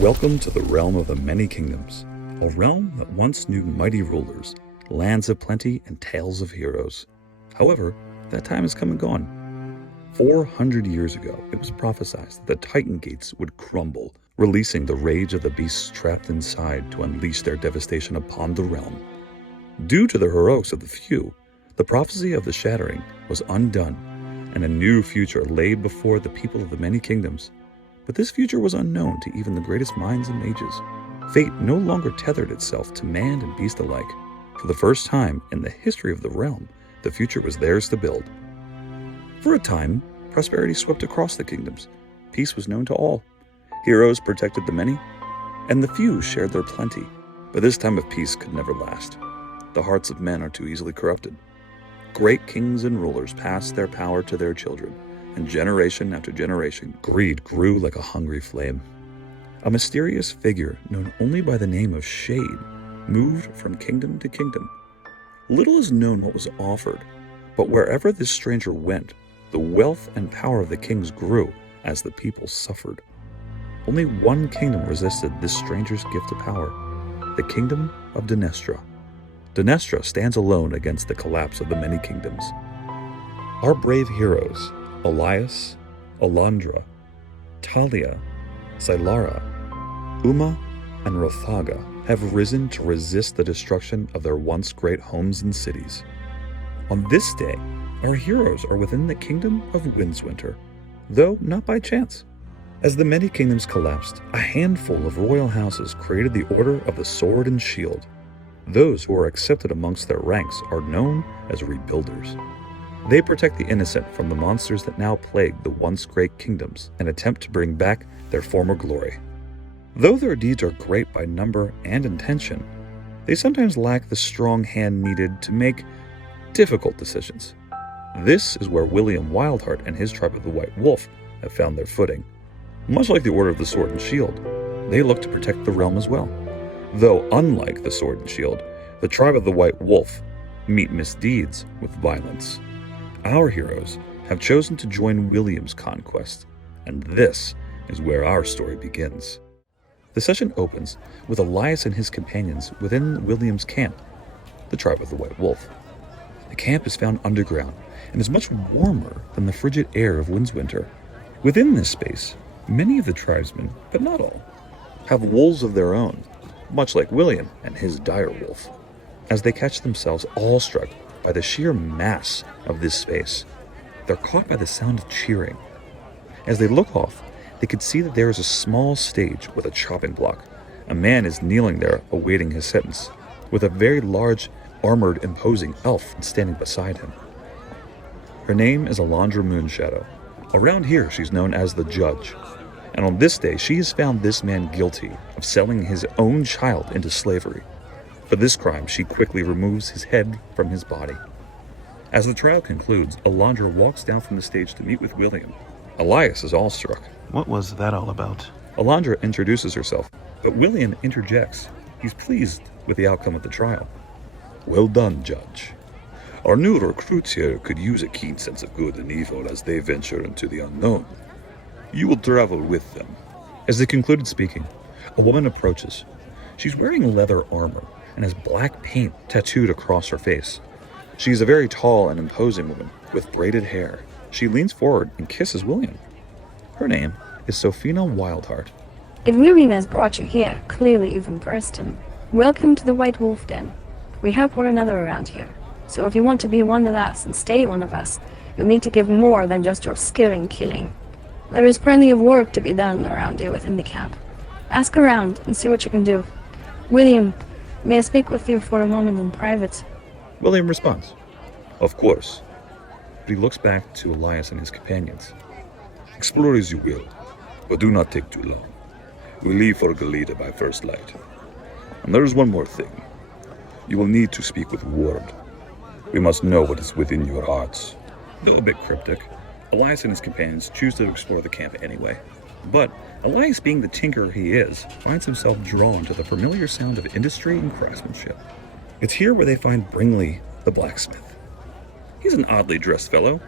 Welcome to the realm of the many kingdoms, a realm that once knew mighty rulers, lands of plenty, and tales of heroes. However, that time has come and gone. 400 years ago, it was prophesied that the Titan Gates would crumble, releasing the rage of the beasts trapped inside to unleash their devastation upon the realm. Due to the heroics of the few, the prophecy of the shattering was undone, and a new future laid before the people of the many kingdoms. But this future was unknown to even the greatest minds and mages. Fate no longer tethered itself to man and beast alike. For the first time in the history of the realm, the future was theirs to build. For a time, prosperity swept across the kingdoms. Peace was known to all. Heroes protected the many, and the few shared their plenty. But this time of peace could never last. The hearts of men are too easily corrupted. Great kings and rulers passed their power to their children, and generation after generation, greed grew like a hungry flame. A mysterious figure known only by the name of Shade moved from kingdom to kingdom. Little is known what was offered, but wherever this stranger went, the wealth and power of the kings grew as the people suffered. Only one kingdom resisted this stranger's gift of power, the kingdom of Dynestra. Dynestra stands alone against the collapse of the many kingdoms. Our brave heroes, Elias, Alandra, Talia, Silara, Uma, and Rothaga, have risen to resist the destruction of their once great homes and cities. On this day, our heroes are within the kingdom of Windswinter, though not by chance. As the many kingdoms collapsed, a handful of royal houses created the Order of the Sword and Shield. Those who are accepted amongst their ranks are known as Rebuilders. They protect the innocent from the monsters that now plague the once great kingdoms and attempt to bring back their former glory. Though their deeds are great by number and intention, they sometimes lack the strong hand needed to make difficult decisions. This is where William Wildheart and his tribe of the White Wolf have found their footing. Much like the Order of the Sword and Shield, they look to protect the realm as well. Though unlike the Sword and Shield, the tribe of the White Wolf meet misdeeds with violence. Our heroes have chosen to join William's conquest, and this is where our story begins. The session opens with Elias and his companions within William's camp, the tribe of the White Wolf. The camp is found underground and is much warmer than the frigid air of Windswinter. Within this space, many of the tribesmen, but not all, have wolves of their own, much like William and his dire wolf. As they catch themselves awestruck by the sheer mass of this space, they're caught by the sound of cheering. As they look off, they can see that there is a small stage with a chopping block. A man is kneeling there awaiting his sentence, with a very large, armored, imposing elf standing beside him. Her name is Alandra Moonshadow. Around here, she's known as the Judge. And on this day, she has found this man guilty of selling his own child into slavery. For this crime, she quickly removes his head from his body. As the trial concludes, Alandra walks down from the stage to meet with William. Elias is awestruck. What was that all about? Alandra introduces herself, but William interjects. He's pleased with the outcome of the trial. Well done, Judge. Our new recruits here could use a keen sense of good and evil as they venture into the unknown. You will travel with them. As they concluded speaking, a woman approaches. She's wearing leather armor and has black paint tattooed across her face. She is a very tall and imposing woman with braided hair. She leans forward and kisses William. Her name is Sophina Wildheart. If William has brought you here, clearly you've impressed him. Welcome to the White Wolf Den. We help one another around here. So if you want to be one of us and stay one of us, you'll need to give more than just your skill in killing. There is plenty of work to be done around here within the camp. Ask around and see what you can do. William, may I speak with you for a moment in private? William responds, Of course. But he looks back to Elias and his companions. Explore as you will, but do not take too long. We leave for Galita by first light. And there is one more thing. You will need to speak with Ward. We must know what is within your hearts. Though a bit cryptic, Elias and his companions choose to explore the camp anyway. But Elias, being the tinkerer he is, finds himself drawn to the familiar sound of industry and craftsmanship. It's here where they find Bringley, the blacksmith. He's an oddly dressed fellow,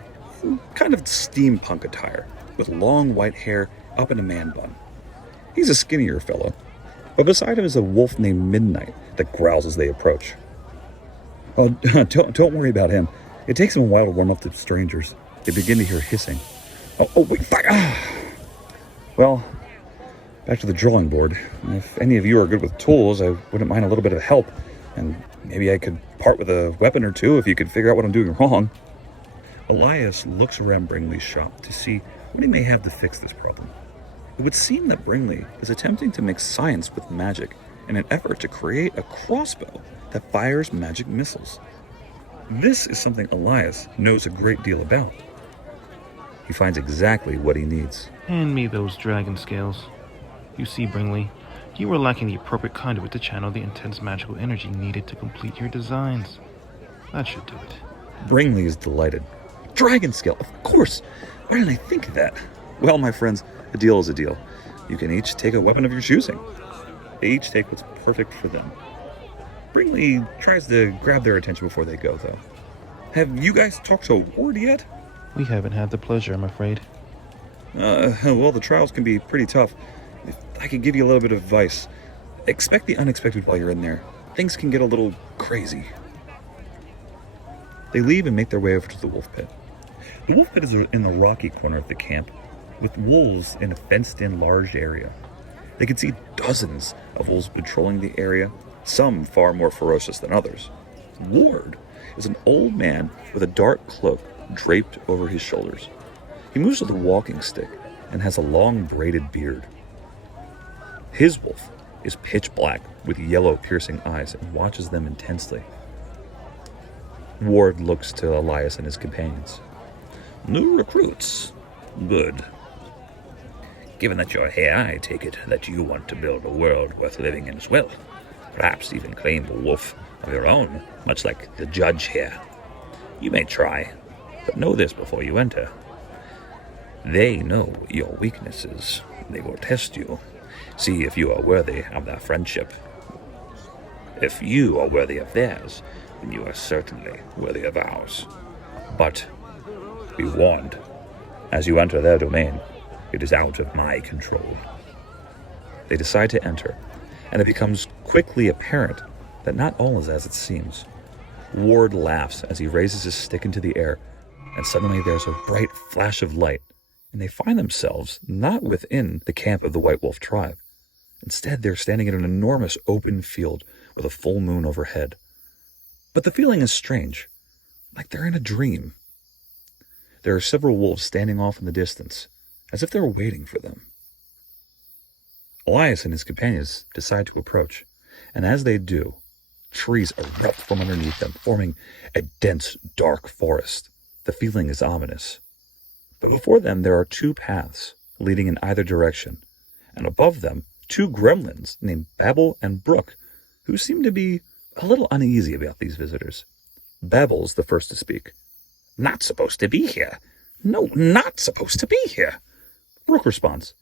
kind of steampunk attire, with long white hair up in a man bun. He's a skinnier fellow, but beside him is a wolf named Midnight that growls as they approach. Oh, don't worry about him. It takes him a while to warm up to strangers. They begin to hear hissing. Wait, fuck! Well, back to the drawing board. If any of you are good with tools, I wouldn't mind a little bit of help. And maybe I could part with a weapon or two if you could figure out what I'm doing wrong. Elias looks around Bringley's shop to see what he may have to fix this problem. It would seem that Bringley is attempting to mix science with magic in an effort to create a crossbow that fires magic missiles. This is something Elias knows a great deal about. He finds exactly what he needs. Hand me those dragon scales. You see, Bringley, you were lacking the appropriate conduit to channel the intense magical energy needed to complete your designs. That should do it. Bringley is delighted. Dragon scale, of course! Why didn't I think of that? Well, my friends, a deal is a deal. You can each take a weapon of your choosing. They each take what's perfect for them. Bringley tries to grab their attention before they go, though. Have you guys talked to Ward yet? We haven't had the pleasure, I'm afraid. Well, the trials can be pretty tough. If I could give you a little bit of advice, expect the unexpected while you're in there. Things can get a little crazy. They leave and make their way over to the wolf pit. The wolf pit is in the rocky corner of the camp, with wolves in a fenced-in large area. They can see dozens of wolves patrolling the area, some far more ferocious than others. Ward is an old man with a dark cloak draped over his shoulders. He moves with a walking stick and has a long braided beard. His wolf is pitch black with yellow piercing eyes and watches them intensely. Ward looks to Elias and his companions. New recruits. Good. Given that you're here, I take it that you want to build a world worth living in as well. Perhaps even claim a wolf of your own, much like the judge here. You may try, but know this before you enter. They know your weaknesses. They will test you, see if you are worthy of their friendship. If you are worthy of theirs, then you are certainly worthy of ours. But be warned, as you enter their domain, it is out of my control. They decide to enter, and it becomes quickly apparent that not all is as it seems. Ward laughs as he raises his stick into the air, and suddenly there's a bright flash of light, and they find themselves not within the camp of the White Wolf tribe. Instead, they're standing in an enormous open field with a full moon overhead. But the feeling is strange, like they're in a dream. There are several wolves standing off in the distance, as if they were waiting for them. Elias and his companions decide to approach, and as they do, trees erupt from underneath them, forming a dense, dark forest. The feeling is ominous. But before them there are two paths leading in either direction, and above them two gremlins named Babel and Brook, who seem to be a little uneasy about these visitors. Babel's the first to speak. Not supposed to be here. No, not supposed to be here. Brook responds.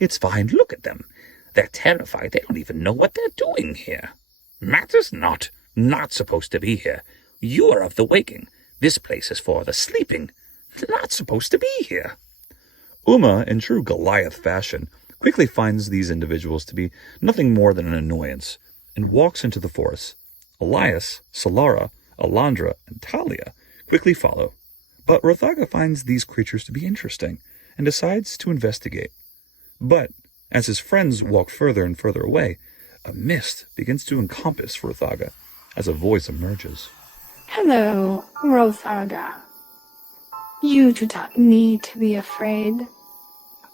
It's fine, look at them. They're terrified. They don't even know what they're doing here. Matters not. Not supposed to be here. You are of the waking. This place is for the sleeping. Not supposed to be here. Uma, in true Goliath fashion, quickly finds these individuals to be nothing more than an annoyance, and walks into the forest. Elias, Solara, Alondra, and Talia quickly follow, but Rothaga finds these creatures to be interesting, and decides to investigate. But, as his friends walk further and further away, a mist begins to encompass Rothaga, as a voice emerges. Hello, Rothaga. You do not need to be afraid.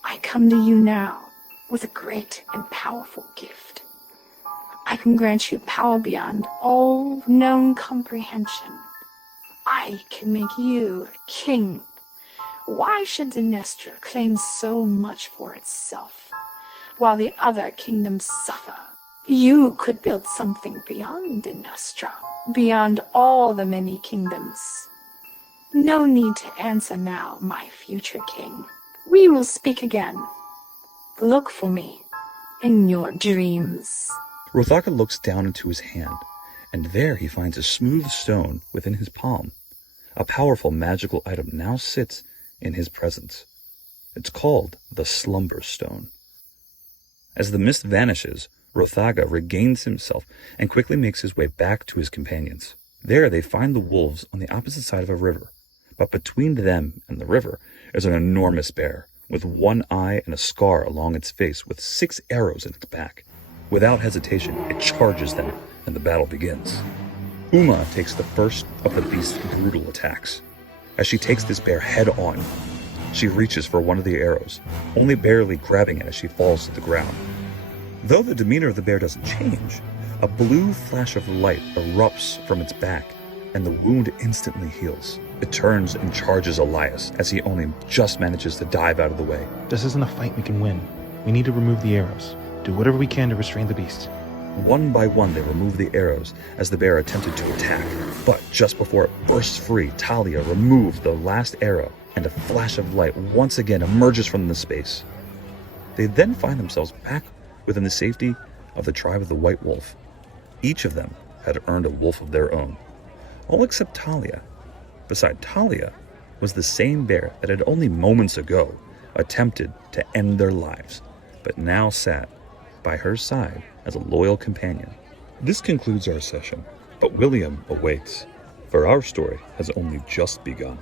I come to you now with a great and powerful gift. I can grant you power beyond all known comprehension. I can make you a king. Why should Dinestra claim so much for itself, while the other kingdoms suffer? You could build something beyond Dinestra, beyond all the many kingdoms. No need to answer now, my future king. We will speak again. Look for me in your dreams. Rothaga looks down into his hand, and there he finds a smooth stone within his palm. A powerful magical item now sits in his presence. It's called the Slumber Stone. As the mist vanishes, Rothaga regains himself and quickly makes his way back to his companions. There they find the wolves on the opposite side of a river, but between them and the river is an enormous bear, with one eye and a scar along its face with 6 arrows in its back. Without hesitation, it charges them, and the battle begins. Uma takes the first of the beast's brutal attacks. As she takes this bear head on, she reaches for one of the arrows, only barely grabbing it as she falls to the ground. Though the demeanor of the bear doesn't change, a blue flash of light erupts from its back, and the wound instantly heals. It turns and charges Elias as he only just manages to dive out of the way. This isn't a fight we can win. We need to remove the arrows. Do whatever we can to restrain the beast. One by one, they remove the arrows as the bear attempted to attack. But just before it bursts free, Talia removed the last arrow, and a flash of light once again emerges from the space. They then find themselves back within the safety of the tribe of the White Wolf. Each of them had earned a wolf of their own, all except Talia. Beside Talia was the same bear that had only moments ago attempted to end their lives, but now sat by her side as a loyal companion. This concludes our session, but William awaits, for our story has only just begun.